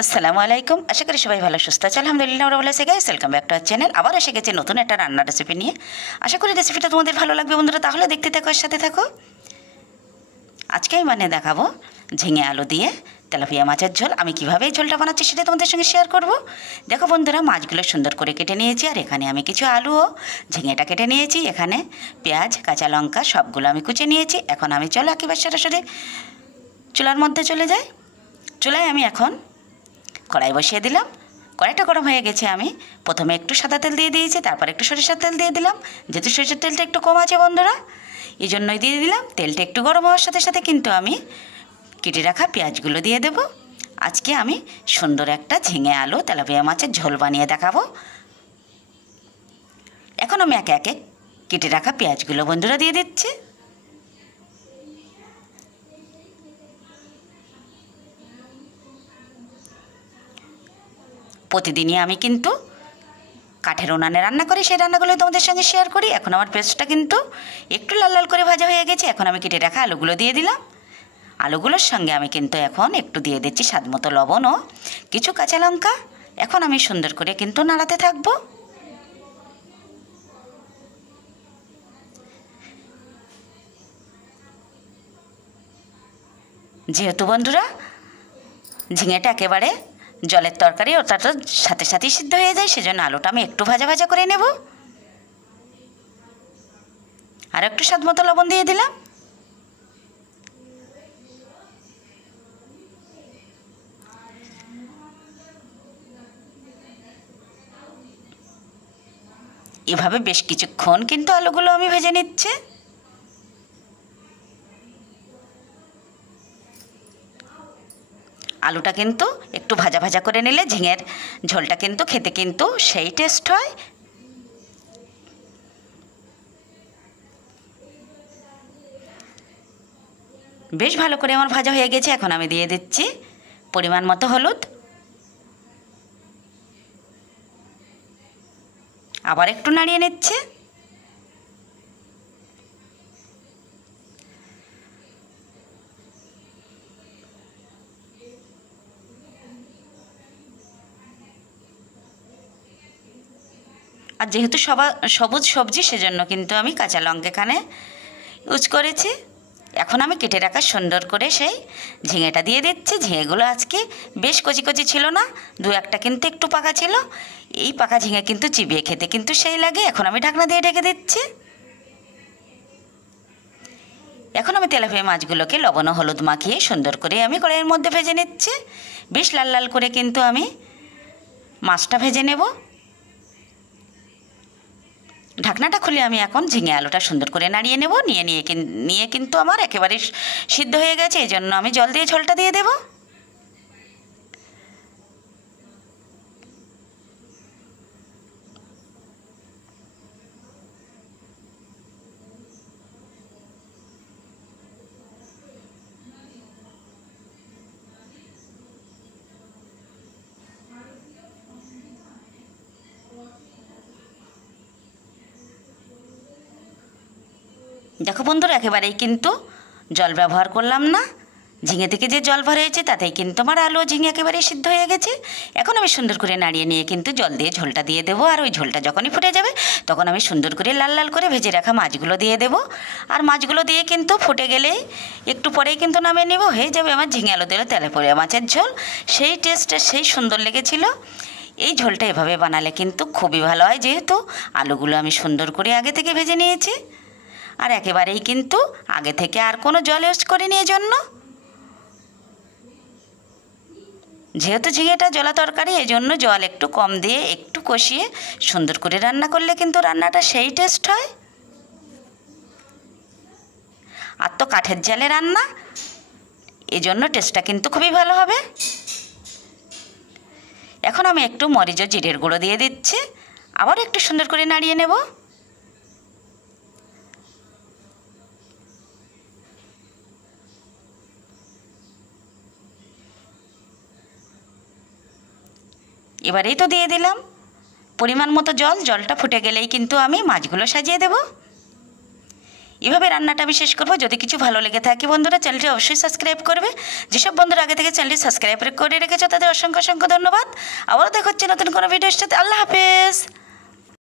আসসালামু আলাইকুম। আশা করি সবাই ভালো সুস্থ আছে। আলহামদুলিল্লাহ আমরা ভালো আছি guys. Welcome back to our channel. আবার এসে গেছে নতুন একটা রান্নার রেসিপি নিয়ে। আশা করি রেসিপিটা তোমাদের ভালো লাগবে বন্ধুরা, তাহলে দেখতে থাকো, এর সাথে থাকো। আজকে আমি দেখাবো ঝিঙে আলু দিয়ে তেলাপিয়া মাছের ঝোল। আমি কীভাবে এই ঝোলটা বানাচ্ছি সেটা তোমাদের সঙ্গে শেয়ার করব। দেখো বন্ধুরা, মাছগুলো সুন্দর করে কেটে নিয়েছি, আর এখানে আমি কিছু আলু ও ঝিঙেটা কেটে নিয়েছি। এখানে পেঁয়াজ, কাঁচা লঙ্কা সবগুলো আমি কুচে নিয়েছি। এখন আমি চলো একেবারে সরাসরি চুলার মধ্যে চলে যাই। চুলায় আমি এখন কড়াই বসিয়ে দিলাম। কড়াইটা গরম হয়ে গেছে। আমি প্রথমে একটু সাদা তেল দিয়ে দিয়েছি, তারপর একটু সরিষার তেল দিয়ে দিলাম। যেহেতু সরিষার তেলটা একটু কম আছে বন্ধুরা, এই জন্যই দিয়ে দিলাম। তেলটা একটু গরম হওয়ার সাথে সাথে কিন্তু আমি কেটে রাখা পেঁয়াজগুলো দিয়ে দেব। আজকে আমি সুন্দর একটা ঝিঙে আলু তেলাপিয়া মাছের ঝোল বানিয়ে দেখাবো। এখন আমি একে একে কেটে রাখা পেঁয়াজগুলো বন্ধুরা দিয়ে দিচ্ছি। প্রতিদিনই আমি কিন্তু কাঠের উনানে রান্না করি, সেই রান্নাগুলো তোমাদের সঙ্গে শেয়ার করি। এখন আমার পেস্টটা কিন্তু একটু লাল লাল করে ভাজা হয়ে গেছে। এখন আমি কেটে রাখা আলুগুলো দিয়ে দিলাম। আলুগুলোর সঙ্গে আমি কিন্তু এখন একটু দিয়ে দিচ্ছি স্বাদ মতো লবণ ও কিছু কাঁচা লঙ্কা। এখন আমি সুন্দর করে কিন্তু নাড়াতে থাকবো। যেহেতু বন্ধুরা ঝিঙেটা একেবারে জলের তরকারি, ওটা তো সাথে সাথেই সিদ্ধ হয়ে যায়, সেজন্য আলুটা আমি একটু ভাজা ভাজা করে নেব। আর একটু স্বাদ মতো লবণ দিয়ে দিলাম। এভাবে বেশ কিছুক্ষণ কিন্তু আলুগুলো আমি ভেজে নিচ্ছি। আলুটা কিন্তু একটু ভাজা ভাজা করে নিলে ঝিঙের ঝোলটা কিন্তু খেতে কিন্তু সেই টেস্ট হয়। বেশ ভালো করে আমার ভাজা হয়ে গেছে। এখন আমি দিয়ে দিচ্ছি পরিমাণ মতো হলুদ। আবার একটু নাড়িয়ে নিচ্ছে। আর যেহেতু সবুজ সবজি, সেজন্য কিন্তু আমি কাঁচা লঙ্কা এখানে ইউজ করেছি। এখন আমি কেটে রাখা সুন্দর করে সেই ঝিঙেটা দিয়ে দিচ্ছি। ঝিঙেগুলো আজকে বেশ কচি কচি ছিল না, দু একটা কিন্তু একটু পাকা ছিল। এই পাকা ঝিঙে কিন্তু চিবিয়ে খেতে কিন্তু সেই লাগে। এখন আমি ঢাকনা দিয়ে ঢেকে দিচ্ছি। এখন আমি তেলাপিয়া মাছগুলোকে লবণ ও হলুদ মাখিয়ে সুন্দর করে আমি কড়াইয়ের মধ্যে ভেজে নিচ্ছি। বেশ লাল লাল করে কিন্তু আমি মাছটা ভেজে নেব। ঢাকনাটা খুলে আমি এখন ঝিঙে আলুটা সুন্দর করে নাড়িয়ে নেব। নিয়ে কিন্তু আমার একেবারে সিদ্ধ হয়ে গেছে, এই জন্য আমি জল দিয়ে ঝোলটা দিয়ে দেব। দেখো বন্ধুরা, একেবারেই কিন্তু জল ব্যবহার করলাম না। ঝিঙে থেকে যে জল ভরে হয়েছে তাতেই কিন্তু আমার আলু ও ঝিঙে একেবারেই সিদ্ধ হয়ে গেছে। এখন আমি সুন্দর করে নাড়িয়ে নিয়ে কিন্তু জল দিয়ে ঝোলটা দিয়ে দেবো। আর ওই ঝোলটা যখনই ফুটে যাবে তখন আমি সুন্দর করে লাল লাল করে ভেজে রাখা মাছগুলো দিয়ে দেবো। আর মাছগুলো দিয়ে কিন্তু ফুটে গেলেই একটু পরেই কিন্তু নামিয়ে নেব। হয়ে যাবে আমার ঝিঙে আলু দিলে তেলাপিয়া মাছের ঝোল। সেই টেস্টে সেই সুন্দর লেগেছিল। এই ঝোলটা এভাবে বানালে কিন্তু খুবই ভালো হয়, যেহেতু আলুগুলো আমি সুন্দর করে আগে থেকে ভেজে নিয়েছি। আর একেবারেই কিন্তু আগে থেকে আর কোনো জল ইউজ করিনি। এজন্য যেহেতু ঝিঙেটা জলা তরকারি, এই জন্য জল একটু কম দিয়ে একটু কষিয়ে সুন্দর করে রান্না করলে কিন্তু রান্নাটা সেই টেস্ট হয়। আর তো কাঠের জালে রান্না, এজন্য টেস্টটা কিন্তু খুবই ভালো হবে। এখন আমি একটু মরিচ ও জিরের গুঁড়ো দিয়ে দিচ্ছি। আবার একটু সুন্দর করে নাড়িয়ে নেব। এবারেই তো দিয়ে দিলাম পরিমাণ মতো জল। জলটা ফুটে গেলেই কিন্তু আমি মাছগুলো সাজিয়ে দেব। এভাবে রান্নাটা আমি শেষ করবো। যদি কিছু ভালো লেগে থাকে বন্ধুরা চ্যানেলটি অবশ্যই সাবস্ক্রাইব করবে। যেসব বন্ধুরা আগে থেকে চ্যানেলটি সাবস্ক্রাইব করে রেখেছো তাদের অসংখ্য অসংখ্য ধন্যবাদ। আবারও দেখা হচ্ছে নতুন কোনো ভিডিওর সাথে। আল্লাহ হাফেজ।